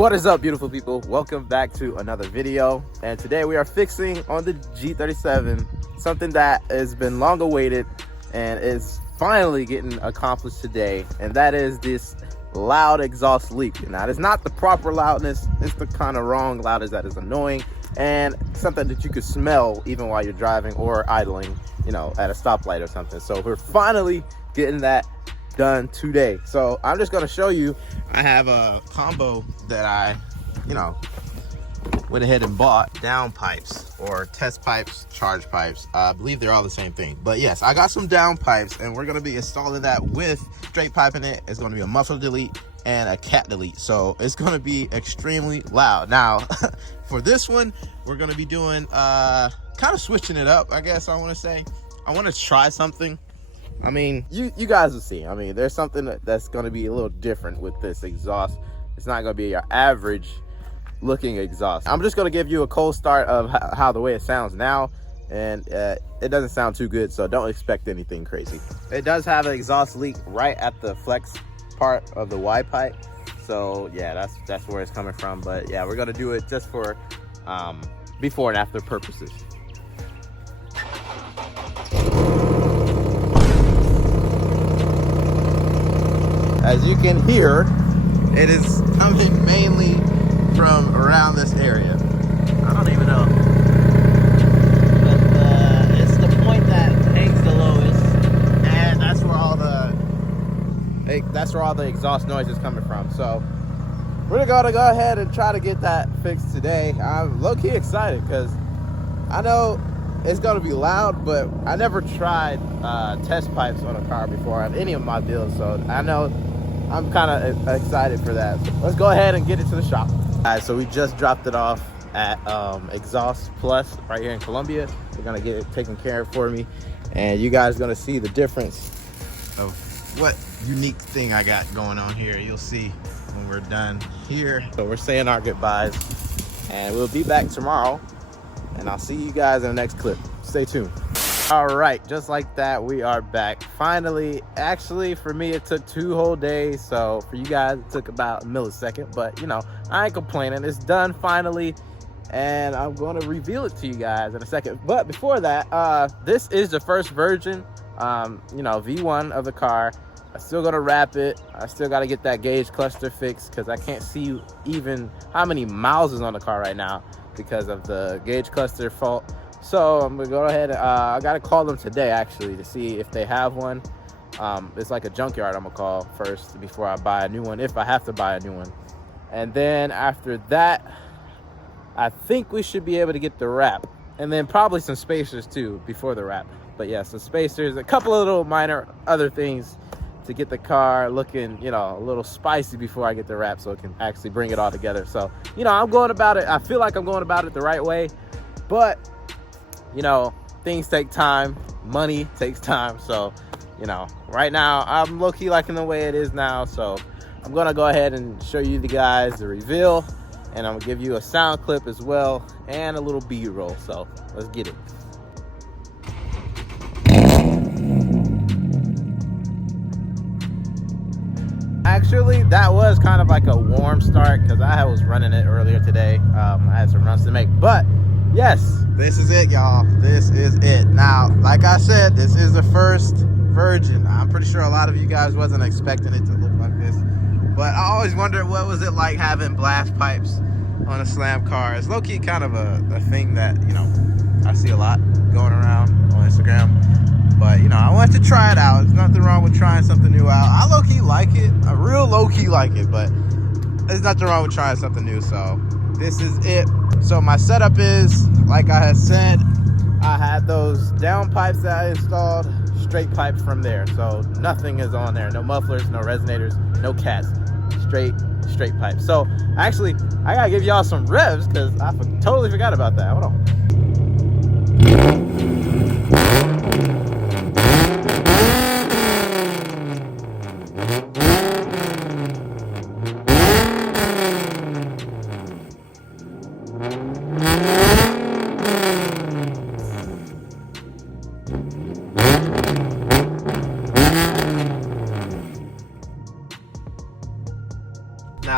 What is up, beautiful people? Welcome back to another video, and today we are fixing on the G37 something that has been long awaited and is finally getting accomplished today, and that is this loud exhaust leak. Now, it's not the proper loudness, it's the kind of wrong loudness that is annoying and something that you could smell even while you're driving or idling, you know, at a stoplight or something. So we're finally getting that done today. So I'm just going to show you. I have a combo that I went ahead and bought. Down pipes or test pipes, charge pipes. I believe they're all the same thing, but yes, I got some down pipes and we're going to be installing that with straight pipe in it. It's going to be a muffler delete and a cat delete, so it's going to be extremely loud. Now for this one, we're going to be doing kind of switching it up, I guess. I want to say I want to try something. I mean, you guys will see. I mean, there's something that's going to be a little different with this exhaust. It's not going to be your average looking exhaust. I'm just going to give you a cold start of how the way it sounds now, and it doesn't sound too good, so don't expect anything crazy. It does have an exhaust leak right at the flex part of the Y pipe, so yeah, that's where it's coming from. But yeah, we're going to do it just for before and after purposes. As you can hear, it is coming mainly from around this area. I don't even know, but it's the point that hangs the lowest, and that's where all the exhaust noise is coming from. So we're gonna go ahead and try to get that fixed today. I'm low-key excited because I know it's gonna be loud, but I never tried test pipes on a car before on any of my builds, so I know I'm kind of excited for that. So let's go ahead and get it to the shop. All right, so we just dropped it off at Exhaust Plus right here in Columbia. They're gonna get it taken care of for me, and you guys gonna see the difference of what unique thing I got going on here. You'll see when we're done here. So we're saying our goodbyes, and we'll be back tomorrow, and I'll see you guys in the next clip. Stay tuned. All right, just like that, we are back finally. Actually, for me it took 2 whole days, so for you guys it took about a millisecond, but you know, I ain't complaining. It's done finally, and I'm going to reveal it to you guys in a second. But before that, this is the first version, V1 of the car. I'm still gonna wrap it. I still got to get that gauge cluster fixed because I can't see even how many miles is on the car right now because of the gauge cluster fault. So I'm gonna go ahead. I gotta call them today actually to see if they have one. It's like a junkyard I'm gonna call first before I buy a new one, if I have to buy a new one. And then after that, I think we should be able to get the wrap, and then probably some spacers too before the wrap. But yeah, some spacers, a couple of little minor other things to get the car looking, a little spicy before I get the wrap, so it can actually bring it all together. So I'm going about it. I feel like I'm going about it the right way, but things take time, money takes time. So, right now I'm low-key liking the way it is now. So I'm gonna go ahead and show you guys the reveal, and I'm gonna give you a sound clip as well and a little B-roll. So let's get it. Actually, that was kind of like a warm start because I was running it earlier today. I had some runs to make, but yes, this is it, y'all. This is it. Now, like I said, this is the first version. I'm pretty sure a lot of you guys wasn't expecting it to look like this, but I always wondered what was it like having blast pipes on a slam car. It's low-key kind of a thing that I see a lot going around on Instagram, but I wanted to try it out. There's nothing wrong with trying something new out. I low-key like it. I real low-key like it, but there's nothing wrong with trying something new. So this is it. So my setup is, like I had said, I had those down pipes that I installed, straight pipes from there. So nothing is on there. No mufflers, no resonators, no cats. Straight pipes. So actually, I gotta give y'all some revs because I totally forgot about that. Hold on.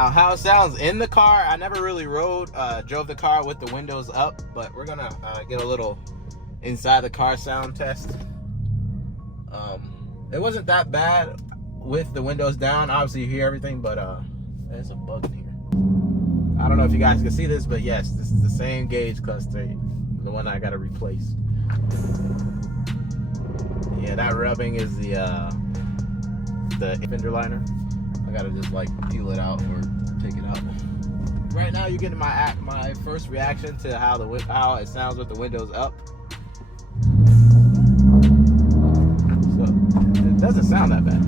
Now, how it sounds in the car, I never really drove the car with the windows up, but we're gonna get a little inside the car sound test. It wasn't that bad with the windows down. Obviously you hear everything, but there's a bug in here. I don't know if you guys can see this, but yes, this is the same gauge cluster, the one I gotta replace. Yeah, that rubbing is the fender liner. I gotta just like peel it out or take it out. Right now, you're getting my first reaction to how it sounds with the windows up. So it doesn't sound that bad.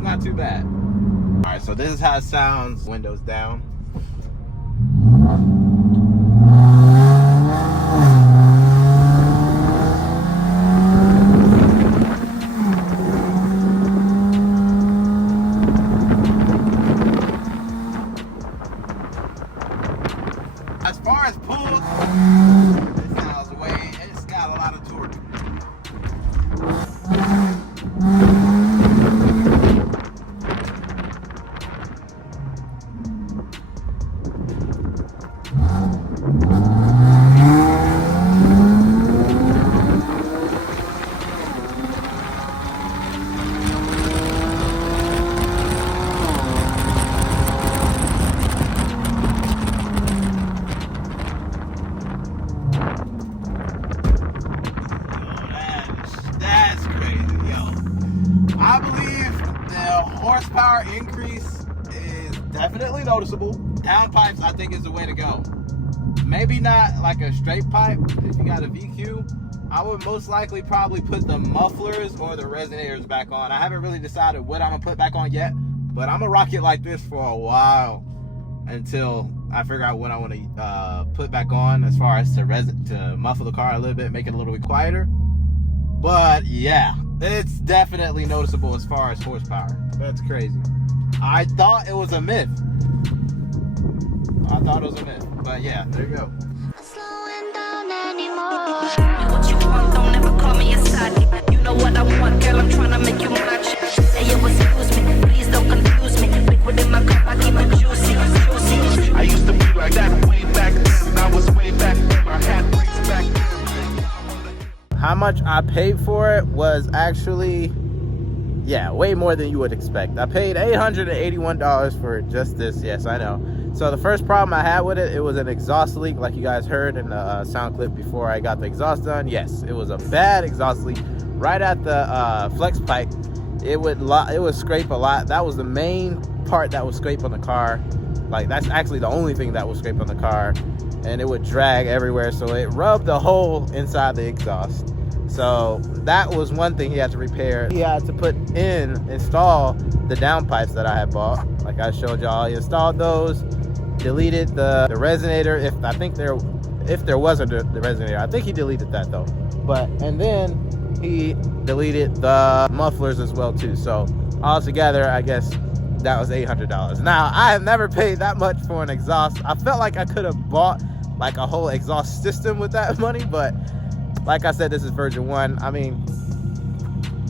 Not too bad. All right, so this is how it sounds, windows down. As far as pull, it sounds it's got a lot of torque. I believe the horsepower increase is definitely noticeable. Downpipes, I think, is the way to go. Maybe not like a straight pipe. If you got a VQ, I would most likely probably put the mufflers or the resonators back on. I haven't really decided what I'm gonna put back on yet, but I'm gonna rock it like this for a while until I figure out what I want to put back on, as far as to muffle the car a little bit, make it a little bit quieter. But yeah, it's definitely noticeable as far as horsepower. That's crazy. I thought it was a myth. But yeah, there you go. Slowing down anymore. What you want, don't ever call me a side. You know what I want, girl, I'm trying to make you mine. Hey, yo, excuse me, please don't confuse me. Liquid in my cup, I keep it juicy. I used to be like that way back then. I was way back then. I had ways back then. How much I paid for it was actually, yeah, way more than you would expect. I paid $881 for just this. Yes, I know. So the first problem I had with it was an exhaust leak, like you guys heard in the sound clip before I got the exhaust done. Yes, it was a bad exhaust leak right at the flex pipe. It would scrape a lot. That was the main part that would scrape on the car. Like, that's actually the only thing that would scrape on the car, and it would drag everywhere. So it rubbed a hole inside the exhaust. So that was one thing he had to repair. He had to install the downpipes that I had bought. Like I showed y'all, he installed those, deleted the resonator. If there wasn't the resonator, I think he deleted that though. And then he deleted the mufflers as well too. So altogether, I guess that was $800. Now, I have never paid that much for an exhaust. I felt like I could have bought like a whole exhaust system with that money, but like I said, this is version 1. I mean,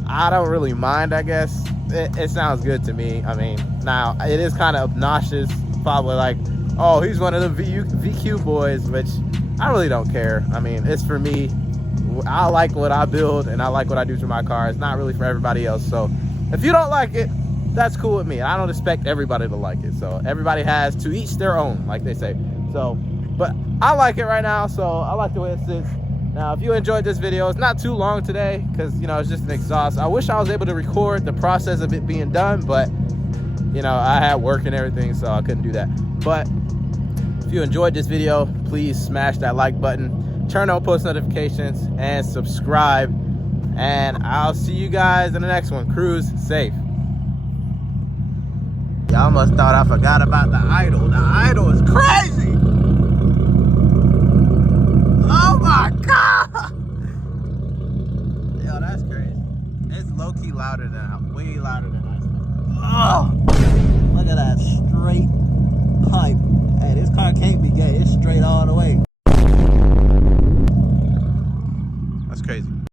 I don't really mind, I guess. It sounds good to me. I mean, now it is kind of obnoxious, probably like, oh, he's one of the VQ boys, which I really don't care. I mean, it's for me. I like what I build and I like what I do to my car. It's not really for everybody else. So if you don't like it, that's cool with me. I don't expect everybody to like it. So everybody has to each their own, like they say. So, but I like it right now. So I like the way it sits. Now, if you enjoyed this video, it's not too long today because, you know, it's just an exhaust. I wish I was able to record the process of it being done, but, you know, I had work and everything, so I couldn't do that. But if you enjoyed this video, please smash that like button, turn on post notifications, and subscribe. And I'll see you guys in the next one. Cruise safe. Y'all must thought I forgot about the idle. The idle is crazy. Oh my God! Yo, that's crazy. It's low-key louder than, way louder than I expected. Oh, look at that